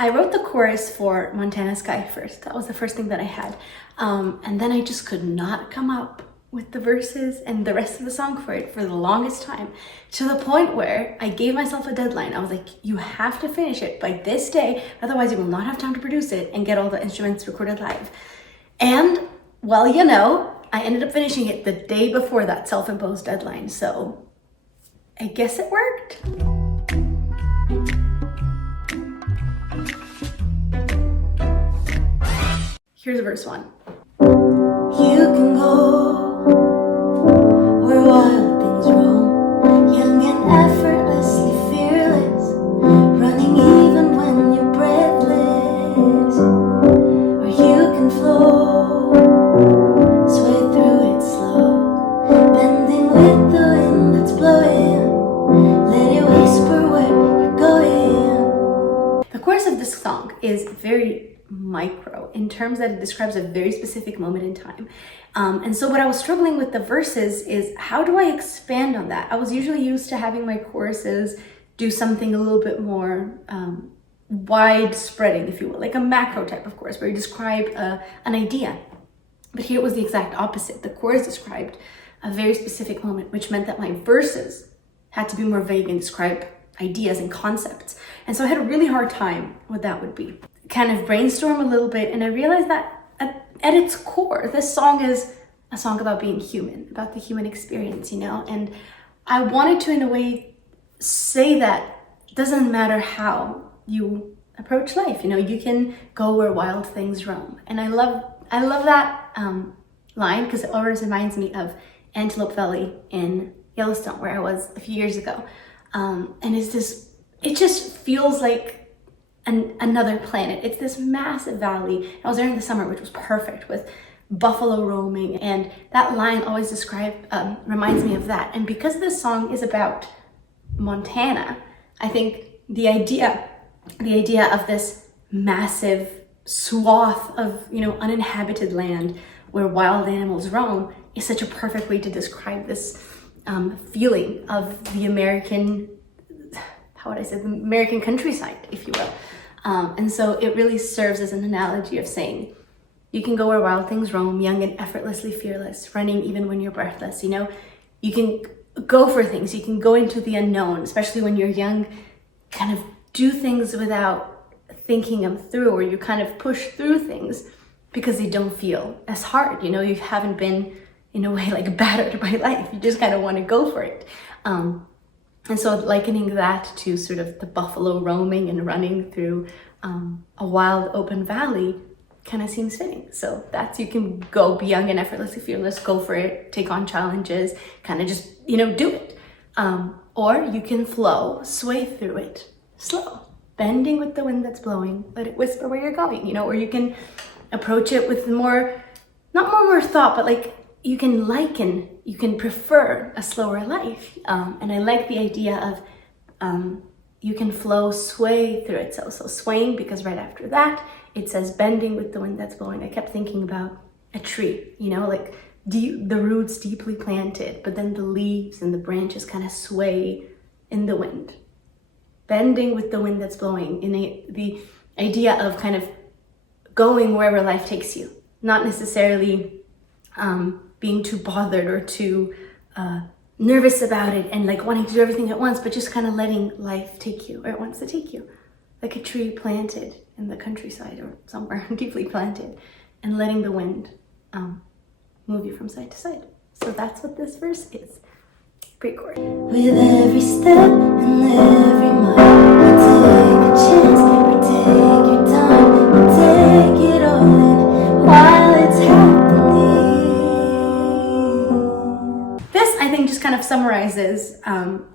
I wrote the chorus for Montana Sky first. That was the first thing that I had. And then I just could not come up with the verses and the rest of the song for it for the longest time, to the point where I gave myself a deadline. I was like, you have to finish it by this day, otherwise you will not have time to produce it and get all the instruments recorded live. And well, you know, I ended up finishing it the day before that self-imposed deadline. So I guess it worked. Here's verse 1. You can go where wild things roam, young and effortlessly fearless, running even when you're breathless. Or you can flow, sway through it slow, bending with the wind that's blowing. Let it whisper where you're going. The chorus of this song is very micro in terms that it describes a very specific moment in time. And so what I was struggling with the verses is, how do I expand on that? I was usually used to having my choruses do something a little bit more widespreading, if you will, like a macro type of chorus where you describe an idea. But here it was the exact opposite. The chorus described a very specific moment, which meant that my verses had to be more vague and describe ideas and concepts. And so I had a really hard time what that would be. Kind of brainstorm a little bit, and I realized that at its core, this song is a song about being human, about the human experience, you know? And I wanted to, in a way, say that it doesn't matter how you approach life, you know, you can go where wild things roam. And I love that line, because it always reminds me of Antelope Valley in Yellowstone, where I was a few years ago. And it just feels like another planet. It's this massive valley. I was there in the summer, which was perfect, with buffalo roaming, and that line always reminds me of that. And because this song is about Montana, I think the idea of this massive swath of, you know, uninhabited land where wild animals roam is such a perfect way to describe this feeling of the American, the American countryside, if you will. And so it really serves as an analogy of saying, you can go where wild things roam, young and effortlessly fearless, running even when you're breathless. You know, you can go for things, you can go into the unknown, especially when you're young, kind of do things without thinking them through, or you kind of push through things because they don't feel as hard. You know, you haven't been, in a way, like battered by life. You just kind of want to go for it. And so likening that to sort of the buffalo roaming and running through a wild open valley kind of seems fitting. So you can go, be young and effortlessly fearless, go for it, take on challenges, kind of just, you know, do it. Or you can flow, sway through it, slow, bending with the wind that's blowing, let it whisper where you're going, you know, or you can approach it with more thought, but like, you can prefer a slower life. And I like the idea of you can flow, sway through it. So swaying, because right after that, it says bending with the wind that's blowing. I kept thinking about a tree, you know, like the roots deeply planted, but then the leaves and the branches kind of sway in the wind. Bending with the wind that's blowing, in the idea of kind of going wherever life takes you, not necessarily being too bothered or too nervous about it and like wanting to do everything at once, but just kind of letting life take you where it wants to take you, like a tree planted in the countryside or somewhere deeply planted, and letting the wind move you from side to side. So that's what this verse is. Great chord. With every step and every mile, you take a chance, you take your time, you take it all in while it's happening. This, I think, just kind of summarizes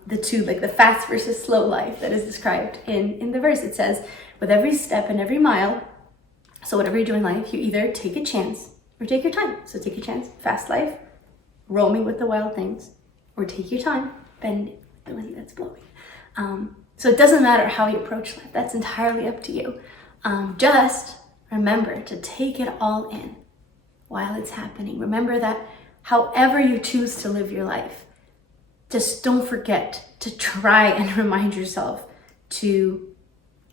the two, like the fast versus slow life that is described in the verse. It says, with every step and every mile, so whatever you do in life, you either take a chance or take your time. So take a chance, fast life, roaming with the wild things, or take your time, bend with the wind that's blowing. So it doesn't matter how you approach life. That's entirely up to you. Just remember to take it all in while it's happening. Remember that however you choose to live your life, just don't forget to try and remind yourself to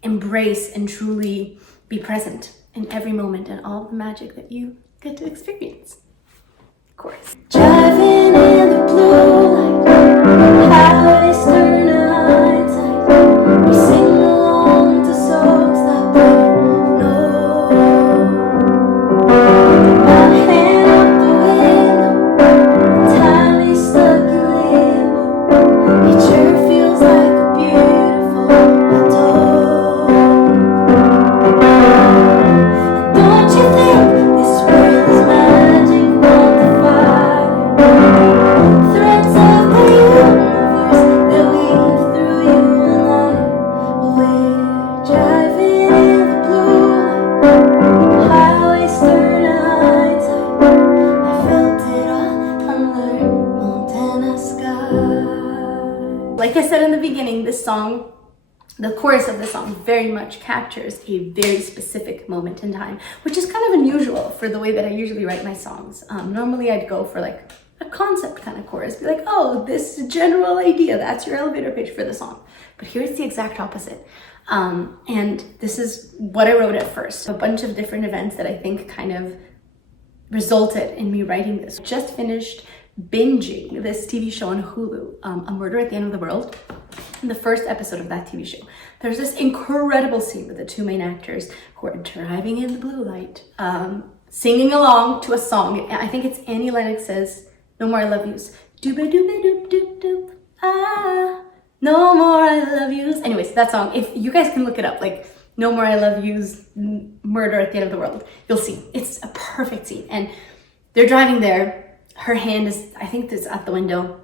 embrace and truly be present in every moment and all the magic that you get to experience. Of course. Driving in the blue light, highways turn nights light. We sing along to songs that we know. My hand out the window, time is stuck in limbo. Nature feels like a beautiful plateau. And don't you think this world is magic quantified? Threads of the universe that weave through you and I. We're driving in the blue light, highways turn nights light. I felt it all under Montana sky. Like I said in the beginning, this song, the chorus of the song very much captures a very specific moment in time, which is kind of unusual for the way that I usually write my songs. Normally I'd go for like a concept kind of chorus, be like, oh, this general idea, that's your elevator pitch for the song. But here it's the exact opposite. And this is what I wrote at first. A bunch of different events that I think kind of resulted in me writing this. Just finished binging this TV show on Hulu, A Murder at the End of the World. In the first episode of that TV show, there's this incredible scene with the two main actors who are driving in the blue light, singing along to a song. I think it's Annie Lennox's No More I Love Yous. Dooba dooba doop doop doop. Ah, no more I love yous. Anyways, that song, if you guys can look it up, like No More I Love Yous, Murder at the End of the World, you'll see. It's a perfect scene. And they're driving there. Her hand is, I think it's at the window.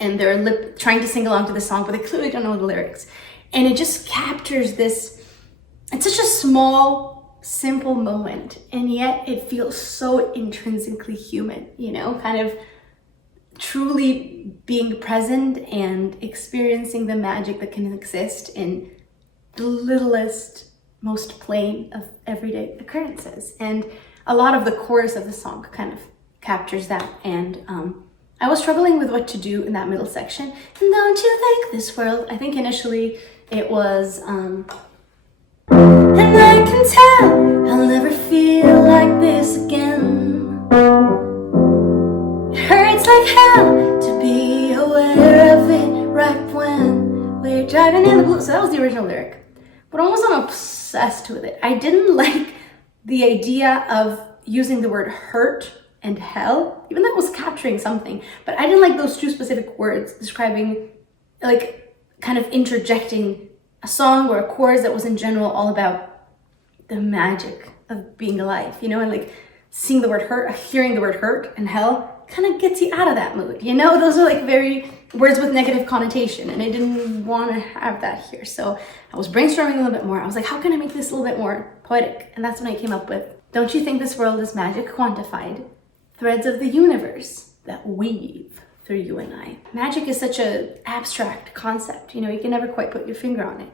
And they're trying to sing along to the song, but they clearly don't know the lyrics. And it just captures this, it's such a small, simple moment, and yet it feels so intrinsically human, you know, kind of truly being present and experiencing the magic that can exist in the littlest, most plain of everyday occurrences. And a lot of the chorus of the song kind of captures that. And I was struggling with what to do in that middle section. And don't you think this world, I think initially it was, and I can tell I'll never feel like this again. It hurts like hell to be aware of it right when we're driving in the blue. So that was the original lyric, but I wasn't obsessed with it. I didn't like the idea of using the word hurt and hell, even though it was capturing something, but I didn't like those two specific words describing, like, kind of interjecting a song or a chorus that was in general all about the magic of being alive, you know, and like seeing the word hurt, hearing the word hurt and hell kind of gets you out of that mood, you know. Those are like very words with negative connotation, and I didn't want to have that here. So I was brainstorming a little bit more. I was like, how can I make this a little bit more poetic? And that's when I came up with, don't you think this world is magic quantified? Threads of the universe that weave through you and I. Magic is such an abstract concept, you know, you can never quite put your finger on it.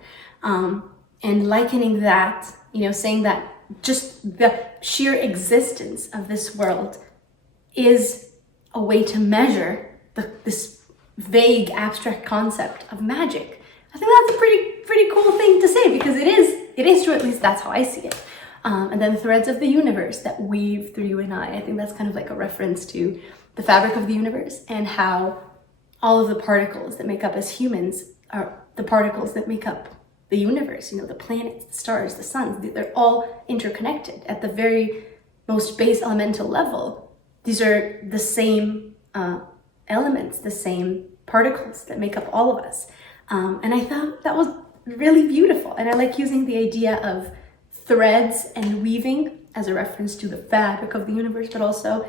And likening that, you know, saying that just the sheer existence of this world is a way to measure this vague abstract concept of magic. I think that's a pretty cool thing to say, because it is true, at least that's how I see it. And then the threads of the universe that weave through you and I think that's kind of like a reference to the fabric of the universe and how all of the particles that make up as humans are the particles that make up the universe, you know, the planets, the stars, the suns, they're all interconnected at the very most base elemental level. These are the same elements, the same particles that make up all of us. And I thought that was really beautiful. And I like using the idea of threads and weaving as a reference to the fabric of the universe, but also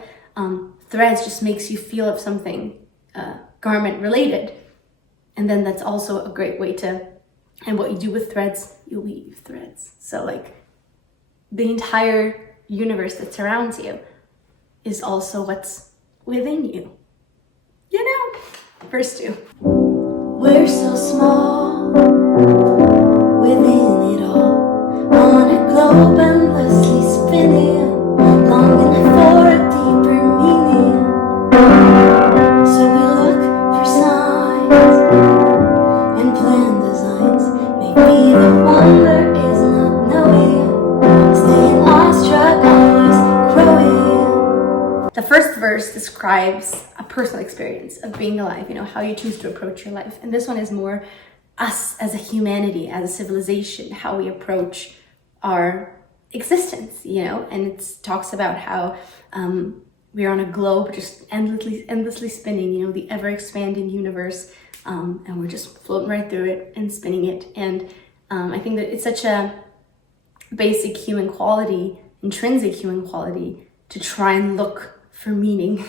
threads just makes you feel of something garment related. And then that's also a great way to, and what you do with threads, you weave threads. So like the entire universe that surrounds you is also what's within you. You know, verse 2. We're so small within it all. On a globe endlessly spinning, longing for a deeper meaning. So we look for signs and plan designs. Maybe the wonder The first verse describes a personal experience of being alive, how you choose to approach your life. And this one is more us as a humanity, as a civilization, how we approach our existence, and it talks about how we're on a globe just endlessly spinning, the ever-expanding universe, and we're just floating right through it and spinning it. And I think that it's such a basic human quality, intrinsic human quality, to try and look for meaning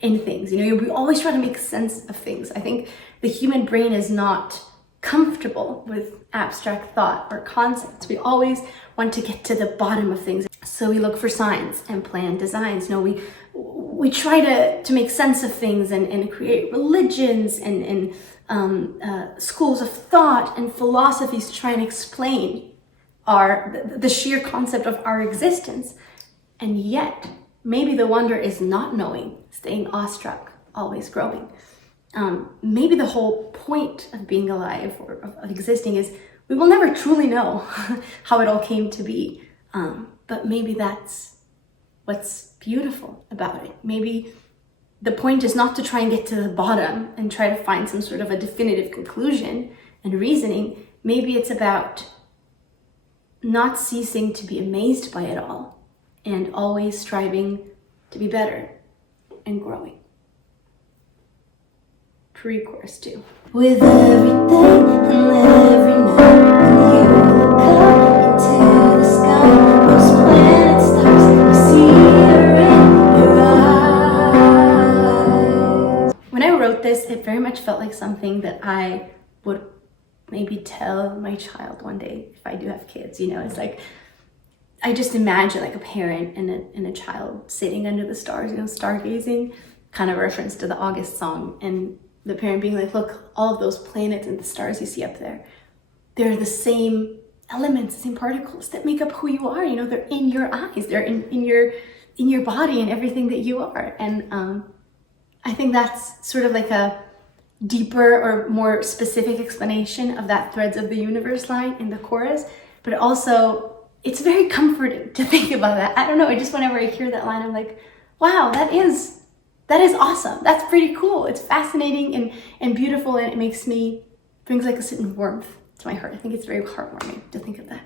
in things. We always try to make sense of things. I think the human brain is not comfortable with abstract thought or concepts. We always want to get to the bottom of things. So we look for signs and plan designs. We try to make sense of things and create religions and schools of thought and philosophies to try and explain the sheer concept of our existence. And yet, maybe the wonder is not knowing, staying awestruck, always growing. Maybe the whole point of being alive or of existing is we will never truly know how it all came to be. But maybe that's what's beautiful about it. Maybe the point is not to try and get to the bottom and try to find some sort of a definitive conclusion and reasoning. Maybe it's about not ceasing to be amazed by it all and always striving to be better and growing. Pre-chorus too. With every day and every night, when you look up into the sky, those planet stars, I see her in your eyes. When I wrote this, it very much felt like something that I would maybe tell my child one day if I do have kids. It's like I just imagine like a parent and a child sitting under the stars, stargazing, kind of a reference to the August song, and the parent being like, look, all of those planets and the stars you see up there, they're the same elements, the same particles that make up who you are. They're in your eyes, they're in your body and everything that you are. And I think that's sort of like a deeper or more specific explanation of that threads of the universe line in the chorus. But also, it's very comforting to think about that. I don't know, just whenever I hear that line, I'm like, wow, that is awesome. That's pretty cool. It's fascinating and beautiful, and it brings like a certain warmth to my heart. I think it's very heartwarming to think of that.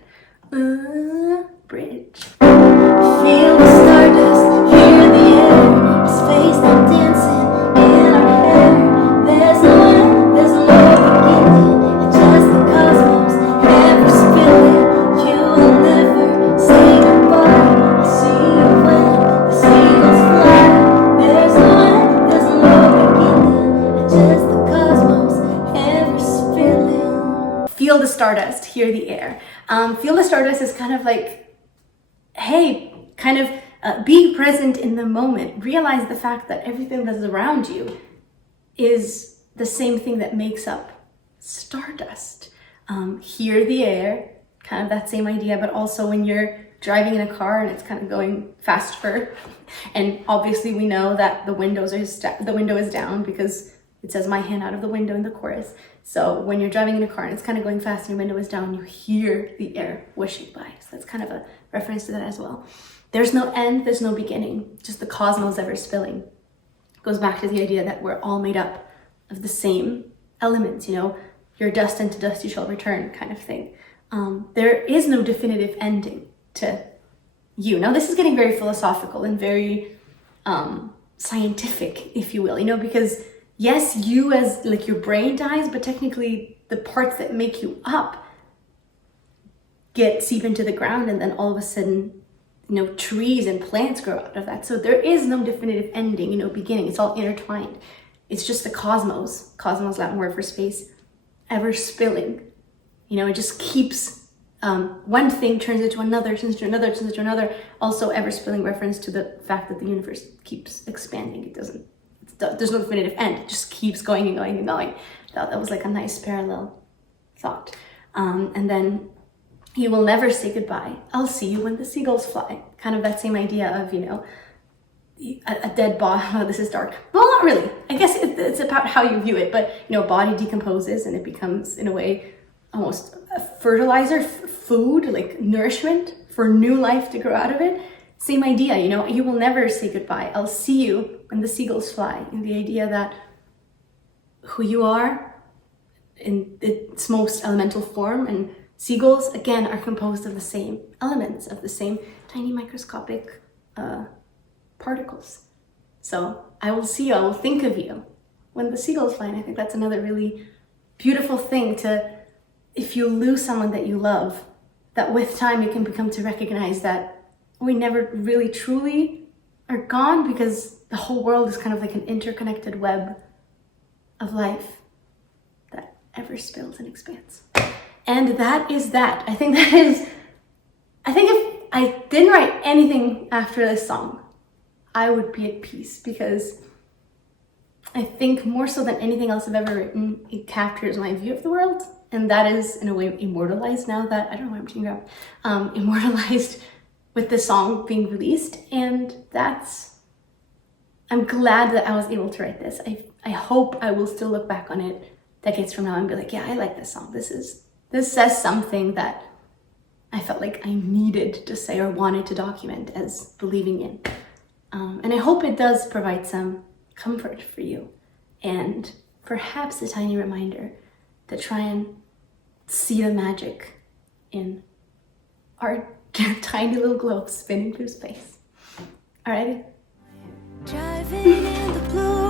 Bridge. Feel the stardust, hear the air, his face dancing in our hair. There's no end, there's no beginning, just the cosmos ever spinning. You will never say goodbye. I see you when the seagulls fly. There's no end, there's no beginning, just the cosmos ever spinning. Feel the stardust, hear the air. Feel the stardust is kind of like, hey, kind of be present in the moment. Realize the fact that everything that's around you is the same thing that makes up stardust. Hear the air, kind of that same idea, but also when you're driving in a car and it's kind of going faster, and obviously we know that the window is down because it says my hand out of the window in the chorus. So when you're driving in a car and it's kind of going fast and your window is down, you hear the air whooshing by. So that's kind of a reference to that as well. There's no end, there's no beginning, just the cosmos ever spilling. It goes back to the idea that we're all made up of the same elements, you're dust, and to dust you shall return kind of thing. There is no definitive ending to you. Now this is getting very philosophical and very scientific, if you will, because yes, you as like your brain dies, but technically the parts that make you up seep into the ground, and then all of a sudden, trees and plants grow out of that. So there is no definitive ending, beginning. It's all intertwined. It's just the cosmos, Latin word for space, ever spilling. It just keeps, one thing turns into another, turns into another, turns into another. Also ever spilling, reference to the fact that the universe keeps expanding. There's no definitive end. It just keeps going and going and going. I thought that was like a nice parallel thought. And then, you will never say goodbye. I'll see you when the seagulls fly. Kind of that same idea of, a dead body. Oh, this is dark. Well, not really. I guess it's about how you view it. But, body decomposes and it becomes, in a way, almost a fertilizer, food, like nourishment for new life to grow out of it. Same idea, you know, you will never say goodbye. I'll see you when the seagulls fly. And the idea that who you are in its most elemental form, and seagulls, again, are composed of the same elements, of the same tiny microscopic particles. So I will see you, I will think of you when the seagulls fly. And I think that's another really beautiful thing to, if you lose someone that you love, that with time you can become to recognize that we never really truly are gone, because the whole world is kind of like an interconnected web of life that ever spills and expands. And that is that. I think if I didn't write anything after this song, I would be at peace, because I think more so than anything else I've ever written, it captures my view of the world. And that is, in a way, immortalized now that, I don't know why I'm changing up, immortalized with the song being released. And I'm glad that I was able to write this. I hope I will still look back on it decades from now and be like, yeah, I like this song. This says something that I felt like I needed to say or wanted to document as believing in. And I hope it does provide some comfort for you, and perhaps a tiny reminder to try and see the magic in our tiny little globe spinning through space. Alrighty. Driving in the blue